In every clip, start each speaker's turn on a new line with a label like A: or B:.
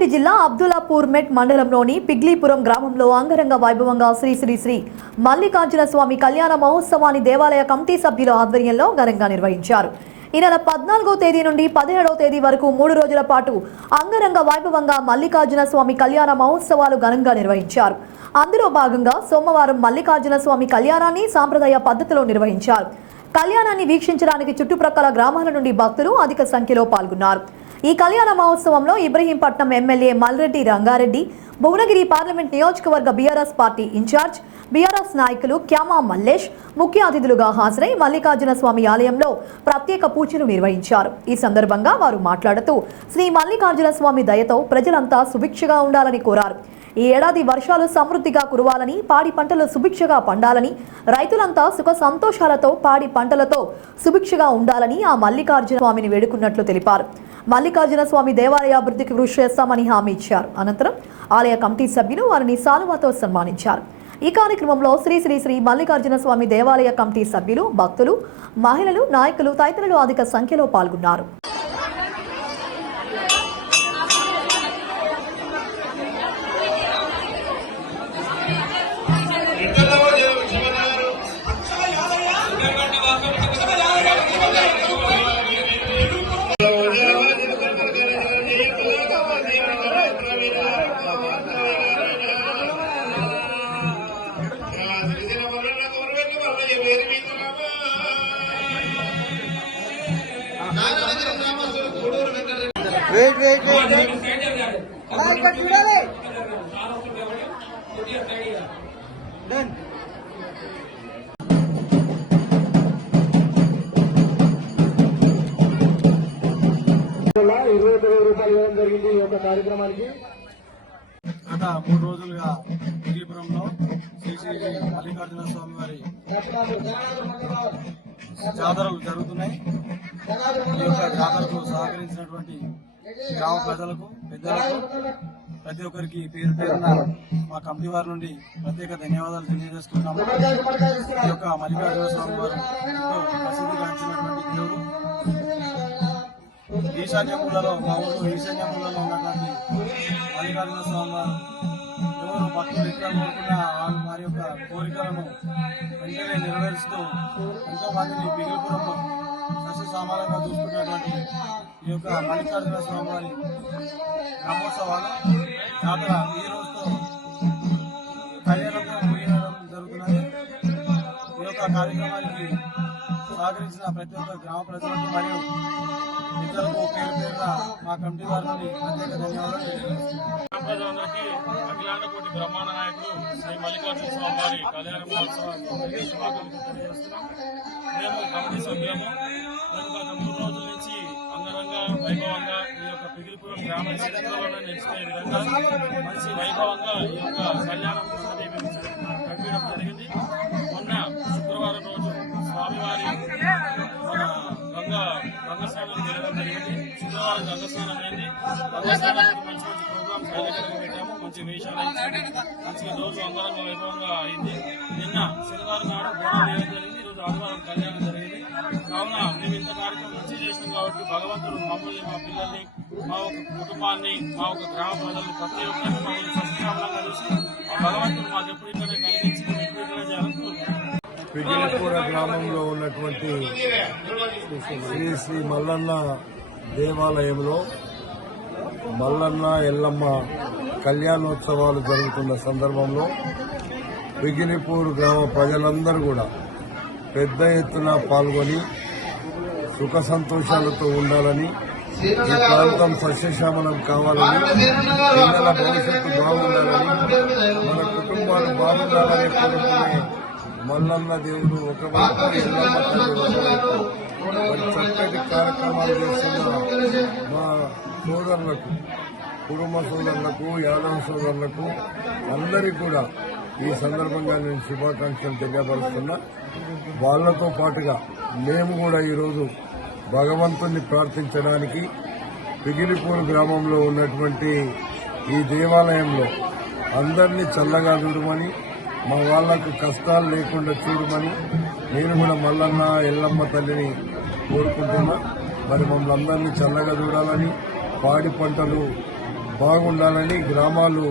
A: రంగారెడ్డి జిల్లా అబ్దుల్లాపూర్ మెట్ మండలంలోని పిగ్లీపురం గ్రామంలో అంగరంగ వైభవంగా శ్రీ శ్రీ శ్రీ మల్లికార్జున స్వామి కళ్యాణ మహోత్సవాన్ని దేవాలయ కమిటీ సభ్యుల ఆధ్వర్యంలో ఘనంగా నిర్వహించారు. ఈ నెల పద్నాలుగో తేదీ నుండి పదిహేడవ తేదీ వరకు మూడు రోజుల పాటు అంగరంగ వైభవంగా మల్లికార్జున స్వామి కళ్యాణ మహోత్సవాలు ఘనంగా నిర్వహించారు. అందులో భాగంగా సోమవారం మల్లికార్జున స్వామి కళ్యాణాన్ని సాంప్రదాయ పద్ధతిలో నిర్వహించారు. కళ్యాణాన్ని వీక్షించడానికి చుట్టుప్రక్కల గ్రామాల నుండి భక్తులు అధిక సంఖ్యలో పాల్గొన్నారు. ఈ కళ్యాణ మహోత్సవంలో ఇబ్రహీంపట్నం ఎమ్మెల్యే మల్రెడ్డి రంగారెడ్డి భువనగిరి పార్లమెంట్ నియోజకవర్గ బీఆర్ఎస్ పార్టీ ఇన్ఛార్జ్ బీఆర్ఎస్ నాయకులు క్యామా మల్లేష్ ముఖ్య అతిథులుగా హాజరై మల్లికార్జున స్వామి ఆలయంలో ప్రత్యేక పూజలు నిర్వహించారు. ఈ సందర్భంగా వారు మాట్లాడుతూ శ్రీ మల్లికార్జున స్వామి దయతో ప్రజలంతా సుభిక్షగా ఉండాలని కోరారు. ఈ ఏడాది వర్షాలు సమృద్ధిగా కురవాలని పాడి పంటలు సుభిక్షగా పండాలని రైతులంతా సుఖ సంతోషాలతో పాడి పంటలతో సుభిక్షగా ఉండాలని ఆ మల్లికార్జున స్వామిని వేడుకున్నట్లు తెలిపారు. మల్లికార్జున స్వామి దేవాలయ అభివృద్ధికి కృషి చేస్తామని హామీ ఇచ్చారు. అనంతరం ఆలయ కమిటీ సభ్యులు వారిని సాలువాతో సన్మానించారు. ఈ కార్యక్రమంలో శ్రీ శ్రీ శ్రీ మల్లికార్జున స్వామి దేవాలయ కమిటీ సభ్యులు భక్తులు మహిళలు నాయకులు తదితరులు అధిక సంఖ్యలో పాల్గొన్నారు.
B: ఇక్కడ చూడాలి డన్
C: ఇరవై ఒక వెయ్యి రూపాయలు ఇవ్వడం జరిగింది ఈ యొక్క కార్యక్రమానికి.
D: గత మూడు రోజులుగా విజయపురంలో శ్రీ శ్రీ మల్లికార్జున స్వామి వారి జాతరలు జరుగుతున్నాయి. ఈ యొక్క జాతరకు సహకరించినటువంటి గ్రామ ప్రజలకు పెద్దలకు ప్రతి ఒక్కరికి పేరు పేరున మా కమిటీ వారి నుండి ప్రత్యేక ధన్యవాదాలు తెలియజేస్తున్నాము ఈ యొక్క మల్లికార్జున స్వామి వారు ఎంతో ప్రసిద్ధిగాంచినటువంటి దేవుడు. ఈశాన్యములలో మా ఊరు ఈశాన్యములలో ఉన్నటువంటి మల్లికార్జున స్వామి వారు ఎవరు భక్తులు ఎక్కడ కోరుకున్న వారి యొక్క కోరికలను వెంటనే నెరవేరుస్తూ ఎంతో మందిని బిగిలిపురంలో సస్యసామాలంగా చూసుకున్నటువంటి ఈ యొక్క మల్లికార్జున స్వామివారి బ్రహ్మోత్సవాలు జాతర ఈ రోజుతో కళ్యాణంగా ముగియడం జరుగుతున్నది. ఈ యొక్క కార్యక్రమానికి సహకరించిన ప్రతి ఒక్క గ్రామ ప్రజలకు మరియు ఇతరులకు పేరు పేరున మా కమిటీ వారిని ప్రత్యేక ధన్యవాదాలు
E: బ్రహ్మాండ నాయకుడు శ్రీ మల్లికార్జున స్వామి వారి కళ్యాణ మహోత్సవానికి తెలియజేస్తున్నాం మేము కమిటీ సభ్యులము. మేము గత మూడు రోజుల నుంచి అంగరంగ వైభవంగా ఈ యొక్క పిగిలిపురం గ్రామ చరిత్రలోనే నిలిచిన విధంగా మంచి వైభవంగా ఈ యొక్క కళ్యాణం అనేది జరిగింది. మొన్న శుక్రవారం రోజు స్వామివారి మన గంగస్నానం జరగడం జరిగింది. శుక్రవారం గంగస్నానం అయింది. గంగస్నానానికి మంచి మంచి ప్రోగ్రామ్స్ కార్యక్రమం మంచి వేషాలు ఇచ్చాము మంచిగా రోజు అంగరంగ వైభవంగా అయింది. నిన్న శనివారం నాడు బోనం వేయడం జరిగింది. ఈ రోజు ఆదివారం కళ్యాణం జరిగింది. కావున మేము ఇంత కార్యక్రమం మంచి చేసినాం కాబట్టి భగవంతుడు మమ్మల్ని మా పిల్లల్ని మా ఒక కుటుంబాన్ని మా ఒక గ్రామ ప్రజల్ని ప్రతి ఒక్కరిని మమ్మల్ని సస్యశ్యామలంగా చూసి ఆ భగవంతుడు మాకు ఎప్పుడు ఇట్లనే కలిగించి మేము ఎప్పుడు ఇట్లనే చేయాలని కోరుకుంటున్నాం
C: గ్రామంలో ఉన్నటువంటి శ్రీ శ్రీ మల్లన్న దేవాలయంలో మల్లన్న ఎల్లమ్మ కళ్యాణోత్సవాలు జరుగుతున్న సందర్భంలో బిగినిపూర్ గ్రామ ప్రజలందరూ కూడా పెద్ద ఎత్తున పాల్గొని సుఖ సంతోషాలతో ఉండాలని ఈ ప్రాంతం సస్యశ్యామలం కావాలని పిల్లల భవిష్యత్తు బాగుండాలని మన కుటుంబాలు బాగుండాలని కోరుకునే మల్లన్న దేవుడు ఒకవైపు చక్కటి కార్యక్రమాలు చేస్తున్న మా సోదరులకు కుటుంబ సోదరులకు యాదవ సోదరులకు అందరికీ కూడా ఈ సందర్భంగా నేను శుభాకాంక్షలు తెలియపరుస్తున్నా. వాళ్ళతో పాటుగా మేము కూడా ఈరోజు భగవంతుణ్ణి ప్రార్థించడానికి పిగిలిపూర్ గ్రామంలో ఉన్నటువంటి ఈ దేవాలయంలో అందరినీ చల్లగా చూడమని మా వాళ్ళకు కష్టాలు లేకుండా చూడమని నేను కూడా మల్లన్న ఎల్లమ్మ తల్లిని కోరుకుంటున్నా. మరి మమ్మల్ని అందరినీ చల్లగా చూడాలని పాడి పంటలు బాగుండాలని గ్రామాలు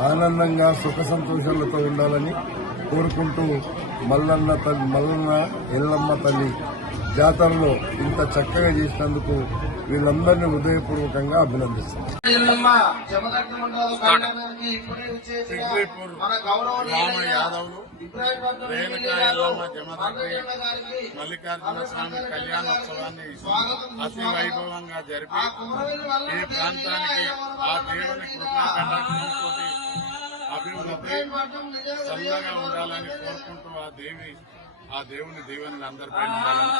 C: ఆనందంగా సుఖ సంతోషాలతో ఉండాలని కోరుకుంటూ మల్లన్న తల్లి మల్లన్న ఎల్లమ్మ తల్లి జాతరలో ఇంత చక్కగా చేసినందుకు వీళ్ళందరినీ హృదయపూర్వకంగా అభినందిస్తున్నాను
F: రామ యాదవ్లు రేణుకా ఎల్లమ్మ జమదగ్రి మల్లికార్జున స్వామి కళ్యాణోత్సవాన్ని అతి వైభవంగా జరిపి ఈ ప్రాంతానికి ఆ దేవుని కృపా కటాక్షంతో అభివృద్ధి చల్లగా ఉండాలని కోరుకుంటూ ఆ దేవి ఆ దేవుని దీవెనలు అందరిపై ఉండాలని